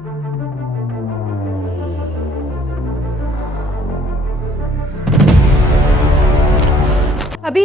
अभी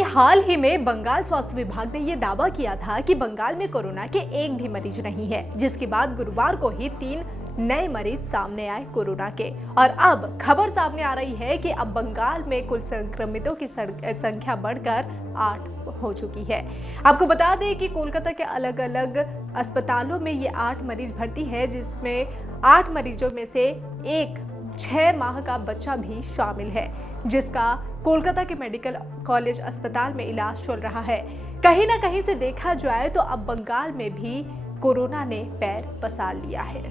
हाल ही में बंगाल स्वास्थ्य विभाग ने यह दावा किया था कि बंगाल में कोरोना के एक भी मरीज नहीं है, जिसके बाद गुरुवार को ही 3 नए मरीज सामने आए कोरोना के। और अब खबर सामने आ रही है कि अब बंगाल में कुल संक्रमितों की संख्या बढ़कर 8 हो चुकी है। आपको बता दें कि कोलकाता के अलग अलग अस्पतालों में ये 8 मरीज भर्ती है, जिसमें 8 मरीजों में से एक 6 माह का बच्चा भी शामिल है, जिसका कोलकाता के मेडिकल कॉलेज अस्पताल में इलाज चल रहा है। कहीं ना कहीं से देखा जाए तो अब बंगाल में भी कोरोना ने पैर पसार लिया है।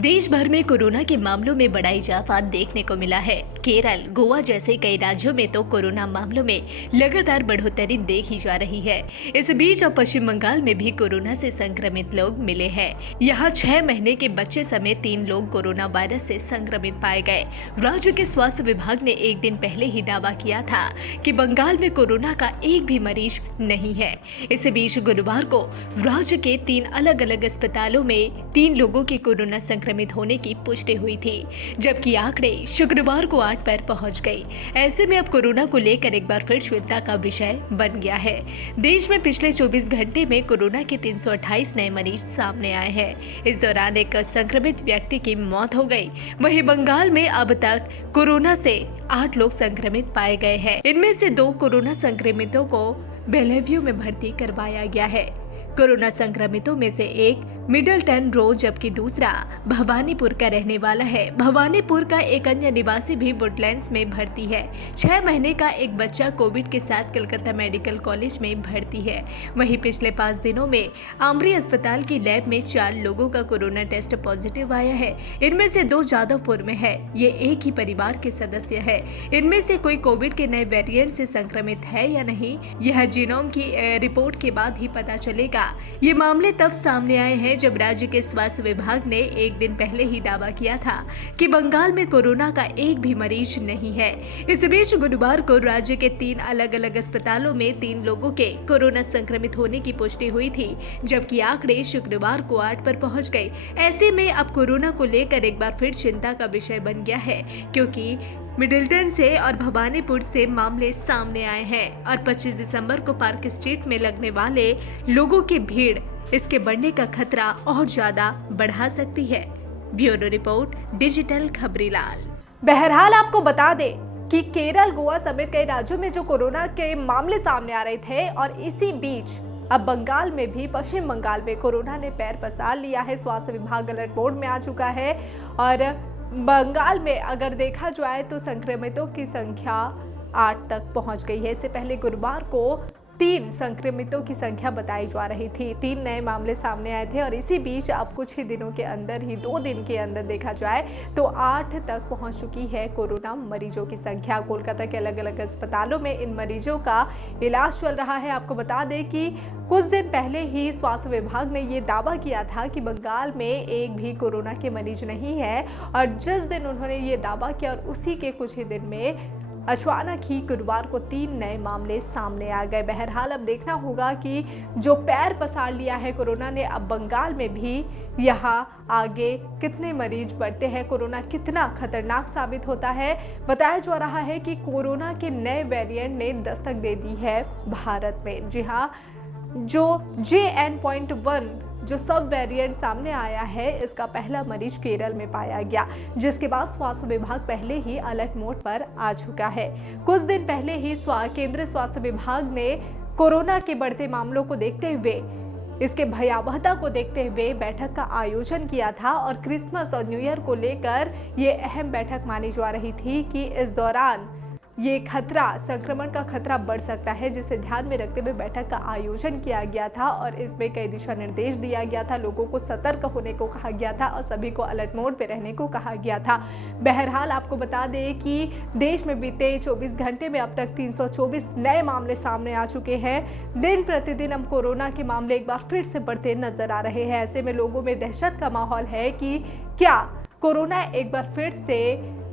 देश भर में कोरोना के मामलों में बड़ा इजाफा देखने को मिला है। केरल, गोवा जैसे कई राज्यों में तो कोरोना मामलों में लगातार बढ़ोतरी देखी जा रही है। इस बीच अब पश्चिम बंगाल में भी कोरोना से संक्रमित लोग मिले हैं। यहाँ 6 महीने के बच्चे समेत 3 लोग कोरोना वायरस से संक्रमित पाए गए। राज्य के स्वास्थ्य विभाग ने एक दिन पहले ही दावा किया था कि बंगाल में कोरोना का एक भी मरीज नहीं है। इस बीच गुरुवार को राज्य के 3 अलग अलग अस्पतालों में 3 लोगों के कोरोना संक्रमित होने की पुष्टि हुई थी, जबकि आंकड़े शुक्रवार को 8 पर पहुंच गई। ऐसे में अब कोरोना को लेकर एक बार फिर चिंता का विषय बन गया है। देश में पिछले 24 घंटे में कोरोना के 328 नए मरीज सामने आए हैं। इस दौरान एक संक्रमित व्यक्ति की मौत हो गई। वहीं बंगाल में अब तक कोरोना से 8 लोग संक्रमित पाए गए हैं। इनमें से 2 कोरोना संक्रमितों को बेलेव्यू में भर्ती करवाया गया है। कोरोना संक्रमितों में से एक मिडलटन रो जबकि दूसरा भवानीपुर का रहने वाला है। भवानीपुर का एक अन्य निवासी भी वुडलैंड्स में भर्ती है। 6 महीने का एक बच्चा कोविड के साथ कलकत्ता मेडिकल कॉलेज में भर्ती है। वहीं पिछले 5 दिनों में आमरी अस्पताल की लैब में 4 लोगों का कोरोना टेस्ट पॉजिटिव आया है। इनमें से 2 जादवपुर में है। ये एक ही परिवार के सदस्य है। इनमें से कोई कोविड के नए वेरिएंट से संक्रमित है या नहीं, यह जीनोम की रिपोर्ट के बाद ही पता चलेगा। ये मामले तब सामने आए हैं जब राज्य के स्वास्थ्य विभाग ने एक दिन पहले ही दावा किया था कि बंगाल में कोरोना का एक भी मरीज नहीं है। इस बीच गुरुवार को राज्य के 3 अलग अलग अस्पतालों में 3 लोगों के कोरोना संक्रमित होने की पुष्टि हुई थी, जबकि आंकड़े शुक्रवार को 8 पर पहुंच गए। ऐसे में अब कोरोना को लेकर एक बार फिर चिंता का विषय बन गया है, क्योंकि मिडिलटन से और भवानीपुर से मामले सामने आए हैं और 25 दिसंबर को पार्क स्ट्रीट में लगने वाले लोगों की भीड़ इसके बढ़ने का खतरा और ज्यादा बढ़ा सकती है। Bureau report, digital Khabarilal. बहरहाल आपको बता दें कि केरल, गोवा समेत कई राज्यों में जो कोरोना के मामले सामने आ रहे थे और इसी बीच अब बंगाल में भी, पश्चिम बंगाल में कोरोना ने पैर पसार लिया है। स्वास्थ्य विभाग अलर्ट मोड में आ चुका है और बंगाल में अगर देखा जाए तो संक्रमितों की संख्या 8 तक पहुंच गई है। इससे पहले गुरुवार को 3 संक्रमितों की संख्या बताई जा रही थी। 3 नए मामले सामने आए थे और इसी बीच अब कुछ ही दिनों के अंदर ही, 2 दिन के अंदर देखा जाए तो 8 तक पहुंच चुकी है कोरोना मरीजों की संख्या। कोलकाता के अलग अलग अस्पतालों में इन मरीजों का इलाज चल रहा है। आपको बता दें कि कुछ दिन पहले ही स्वास्थ्य विभाग ने ये दावा किया था कि बंगाल में एक भी कोरोना के मरीज नहीं है और जिस दिन उन्होंने ये दावा किया और उसी के कुछ ही दिन में अचानक ही गुरुवार को 3 नए मामले सामने आ गए। बहरहाल अब देखना होगा कि जो पैर पसार लिया है कोरोना ने, अब बंगाल में भी यहाँ आगे कितने मरीज बढ़ते हैं, कोरोना कितना खतरनाक साबित होता है। बताया जा रहा है कि कोरोना के नए वेरिएंट ने दस्तक दे दी है भारत में। जी हाँ, जो JN.1 जो सब वेरिएंट सामने आया है, इसका पहला मरीज केरल में पाया गया, जिसके बाद स्वास्थ्य विभाग पहले ही अलर्ट मोड पर आ चुका है। कुछ दिन पहले ही केंद्रीय स्वास्थ्य विभाग ने कोरोना के बढ़ते मामलों को देखते हुए, इसके भयावहता को देखते हुए बैठक का आयोजन किया था और क्रिसमस और न्यू ईयर को लेकर ये अहम बैठक मानी जा रही थी कि इस दौरान ये खतरा, संक्रमण का खतरा बढ़ सकता है, जिसे ध्यान में रखते हुए बैठक का आयोजन किया गया था और इसमें कई दिशा निर्देश दिया गया था। लोगों को सतर्क होने को कहा गया था और सभी को अलर्ट मोड पे रहने को कहा गया था। बहरहाल आपको बता दें कि देश में बीते 24 घंटे में अब तक 324 नए मामले सामने आ चुके हैं। दिन प्रतिदिन अब कोरोना के मामले एक बार फिर से बढ़ते नजर आ रहे हैं। ऐसे में लोगों में दहशत का माहौल है कि क्या कोरोना एक बार फिर से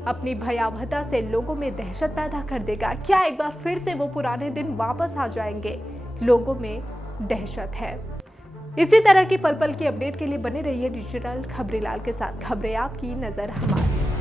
अपनी भयावहता से लोगों में दहशत पैदा कर देगा। क्या एक बार फिर से वो पुराने दिन वापस आ जाएंगे? लोगों में दहशत है। इसी तरह की पल पल की अपडेट के लिए बने रहिए डिजिटल खबरीलाल के साथ। खबरें आपकी, नजर हमारी।